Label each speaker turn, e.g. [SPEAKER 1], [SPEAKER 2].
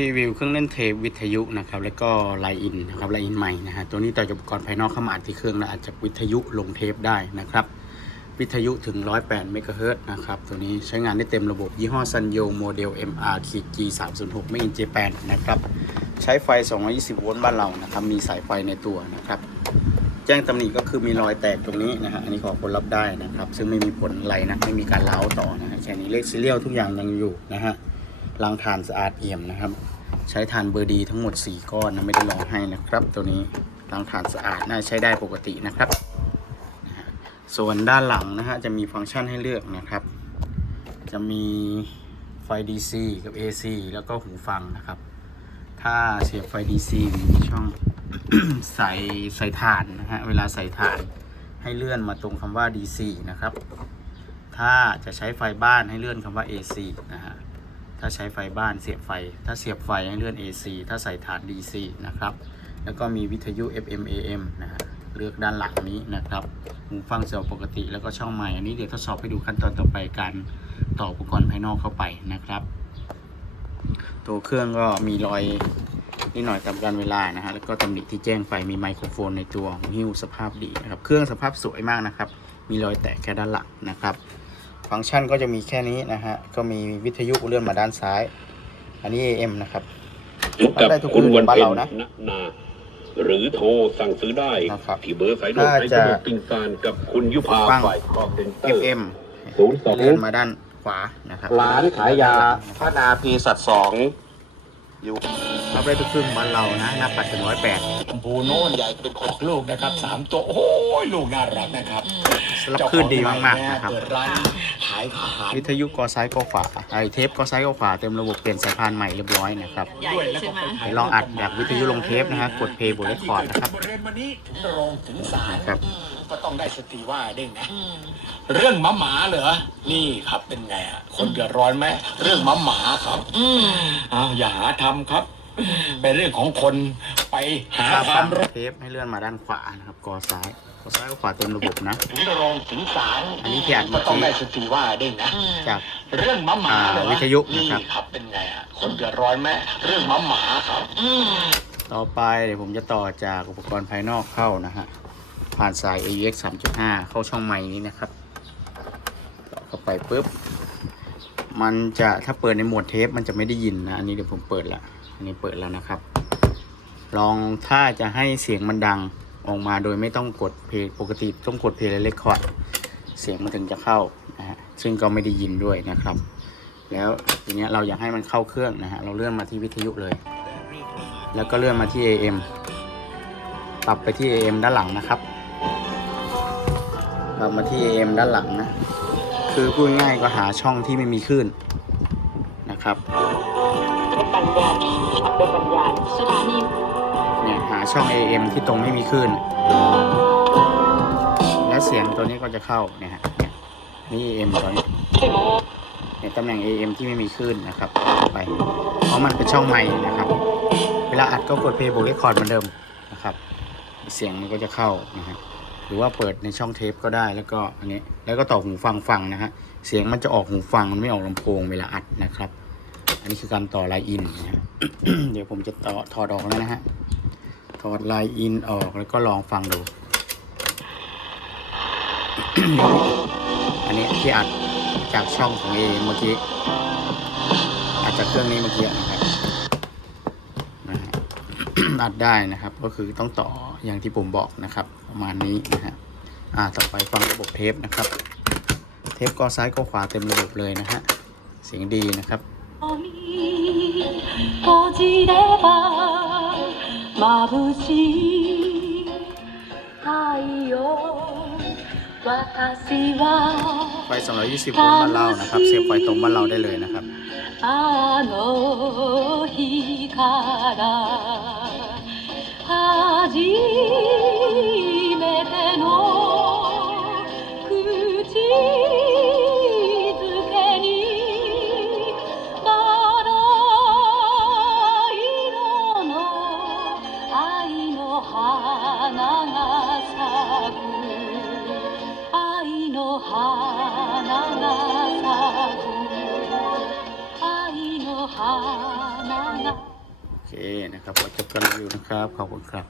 [SPEAKER 1] รีวิวเครื่องเล่นเทปวิทยุนะครับ แล้วก็ไลน์อินนะครับไลน์อินใหม่นะฮะตัวนี้ต่อจากอุปกรณ์ภายนอกเข้ามาอัดที่เครื่องแล้วอาจจะวิทยุลงเทปได้นะครับ วิทยุถึง 108 เมกะเฮิรตซ์นะครับ ตัวนี้ใช้งานได้เต็มระบบยี่ห้อซันโยโมเดล MR G 3 0 6ไม่อินเจแปนนะครับ ใช้ไฟ 220 โวลต์บ้านเรานะครับ มีสายไฟในตัวนะครับ แจ้งตำหนิก็คือมีรอยแตกตรงนี้นะฮะอันนี้ขอคนรับได้นะครับ ซึ่งไม่มีผลอะไรนะไม่มีการเล้าต่อนะฮะแค่นี้เลขซีเรียลทุกอย่างยังอยู่นะฮะ รางฐานสะอาดเอี่ยมนะครับ ใช้ฐานเบอร์ดีทั้งหมด 4 ก้อนนะไม่ได้ลองให้นะครับ ตัวนี้รางฐานสะอาดน่าใช้ได้ปกตินะครับ ส่วนด้านหลังนะฮะจะมีฟังก์ชันให้เลือกนะครับ จะมีไฟ DC กับ AC แล้วก็หูฟังนะครับ ถ้าเสียบไฟ DC มีช่องใส่ใส่ถ่านนะฮะเวลาใส่ถ่านให้เลื่อนมาตรงคำว่า DC นะครับ ถ้าจะใช้ไฟบ้านให้เลื่อนคำว่า AC นะฮะ ถ้าใช้ไฟบ้านเสียบไฟ ถ้าเสียบไฟให้เลื่อน AC ถ้าใส่ถาน DC นะครับ แล้วก็มีวิทยุ FM AM นะฮะเลือกด้านหลังนี้นะครับหูฟังเสียบปกติแล้วก็ช่องใหม่อันนี้เดี๋ยวทดสอบให้ดูขั้นตอนต่อไปการต่ออุปกรณ์ภายนอกเข้าไปนะครับ ตัวเครื่องก็มีรอยนิดหน่อยตามการเวลานะฮะแล้วก็ตำหนิที่แจ้งไปมีไมโครโฟนในตัวหูหิ้วสภาพดีนะครับ เครื่องสภาพสวยมากนะครับ มีรอยแตกแค่ด้านหลังนะครับ ฟังก์ชันก็จะมีแค่นี้นะฮะ ก็มีวิทยุเลื่อนมาด้านซ้าย อันนี้ AM นะครับ
[SPEAKER 2] พบกับ
[SPEAKER 1] ได้ทุก
[SPEAKER 2] คุณวัน
[SPEAKER 1] บ้าน
[SPEAKER 2] เพ็ญ
[SPEAKER 1] เรานะ
[SPEAKER 2] นักนาหรือโทรสั่งซื้อได้
[SPEAKER 1] นะครับ
[SPEAKER 2] ที่เบอร์สายด่วน
[SPEAKER 1] ถ้า
[SPEAKER 2] ไทย
[SPEAKER 1] จะ
[SPEAKER 2] สมุทรปิงซานกับคุณยุพา
[SPEAKER 1] ฟัง
[SPEAKER 2] ฝ่ายคอเซ็นเตอร์
[SPEAKER 1] FM
[SPEAKER 2] ศูนย์สอง
[SPEAKER 1] เลื่อนมาด้านขวานะครับ
[SPEAKER 3] ร้านขายยาพระนาพีสัตว์สองอยู่
[SPEAKER 1] รับได้ทุกเครื่องบ้านเรานะหน้าปัดถึงร้อยแปด
[SPEAKER 4] ชมพูโน่นใหญ่เป็นหกลูกนะครับสามตัว โอ้ยลูกน่ารักนะครับ
[SPEAKER 1] สำหรับคลื่นดีมากๆนะครับ
[SPEAKER 4] เปิดร้านขายอาหาร
[SPEAKER 1] วิทยุกอซ้ายกอขวาไอเทปกอซ้ายกอขวาเต็มระบบเปลี่ยนสายพานใหม่เรียบร้อยนะครับ
[SPEAKER 5] ใหญ่ใช่ไหม
[SPEAKER 1] เดี๋ยวลองอัดจากวิทยุลงเทปนะฮะกดเพย์บนเรคคอร์ดนะครับ
[SPEAKER 4] บริเวณวันนี้ถึงโรงถึงศาล
[SPEAKER 1] ครับ
[SPEAKER 4] ก็ต้องได้สติว่าเด้งนะ
[SPEAKER 5] อืม
[SPEAKER 4] เรื่องหมาหมาเหรอ นี่ครับเป็นไงอะคนเดือดร้อนไหมเรื่องหมาหมาครับ
[SPEAKER 5] อืม
[SPEAKER 4] อ้าวอย่าหาทำครับ เป็นเรื่องของคนไปหา
[SPEAKER 1] ถ้า
[SPEAKER 4] ค
[SPEAKER 1] ฟั
[SPEAKER 4] วางมรู้
[SPEAKER 1] เทปให้เลื่อนมาด้านขวานะครับกอซ้ายกอ ซ้ายกอขวาเต็มระบบนะ
[SPEAKER 4] ถึงโรงถึงศาล
[SPEAKER 1] อันนี้ที่อัดเมื่
[SPEAKER 4] ก็
[SPEAKER 1] อกี้
[SPEAKER 4] ต้องได้สติว่าเด้งนะ
[SPEAKER 5] อืม
[SPEAKER 1] จาก
[SPEAKER 4] เรื่องหมาหมาเหรอ
[SPEAKER 1] อ่าวิทยุ
[SPEAKER 4] นี่
[SPEAKER 1] นะครับ
[SPEAKER 4] ครับเป็นไงอะคนเดือดร้อนไหมเรื่องหมาหมาครับ
[SPEAKER 5] อืม
[SPEAKER 1] ต่อไปเดี๋ยวผมจะต่อจากอุปกรณ์ภายนอกเข้านะฮะ ผ่านสาย AUX 3.5 เข้าช่องไม้นี้นะครับต่อเข้าไปปุ๊บ มันจะถ้าเปิดในโหมดเทปมันจะไม่ได้ยินนะ อันนี้เดี๋ยวผมเปิดละ อันนี้เปิดแล้วนะครับ ลองถ้าจะให้เสียงมันดัง ออกมาโดยไม่ต้องกดเพลงปกติต้องกดเพลงและเลคคอร์ดเสียงมันถึงจะเข้านะฮะซึ่งก็ไม่ได้ยินด้วยนะครับ แล้วทีเนี้ยเราอยากให้มันเข้าเครื่องนะฮะเราเลื่อนมาที่วิทยุเลย แล้วก็เลื่อนมาที่ AM ปรับไปที่ AM ด้านหลังนะครับปรับมาที่ AM ด้านหลังนะคือพูดง่ายก็หาช่องที่ไม่มีคลื่นนะครับ
[SPEAKER 5] ปัญญาเป็นปัญญาสถานี
[SPEAKER 1] ช่อง AM ที่ตรงไม่มีคลื่น แล้วเสียงตัวนี้ก็จะเข้าเนี่ยฮะนี่ AM ตัวนี้เนี่ยตำแหน่ง AM ที่ไม่มีคลื่นนะครับ ไป เพราะมันเป็นช่องใหม่นะครับ เวลาอัดก็กดเพลย์บวกเรคคอร์ดเหมือนเดิมนะครับ เสียงมันก็จะเข้านะฮะหรือว่าเปิดในช่องเทปก็ได้แล้วก็อันนี้แล้วก็ต่อหูฟังฟังนะฮะเสียงมันจะออกหูฟังมันไม่ออกลำโพงเวลาอัดนะครับ อันนี้คือการต่อไลน์อินนะฮะเดี๋ยวผมจะต่อถอดออกแล้วนะฮะ อดไลน์อินออกแล้วก็ลองฟังดู อันนี้ที่อัดจากช่องของเอเมื่อกี้อัดจากเครื่องนี้เมื่อกี้นะครับอัดได้นะครับ ก็คือต้องต่ออย่างที่ผมบอกนะครับ ประมาณนี้นะฮะอ่าต่อไปฟังระบบเทปนะครับ เทปก็ซ้ายก็ขวาเต็มระบบเลยนะฮะเสียงดีนะครับ
[SPEAKER 6] 眩しい太陽私は
[SPEAKER 1] ไฟ 220 โวลต์บ้านเรานะครับ เสียบไฟตรงบ้านเราได้เลยนะครับ
[SPEAKER 6] あの日から初め
[SPEAKER 1] โอเคนะครับขอจบกันรีวิวนะครับ ขอบคุณครับ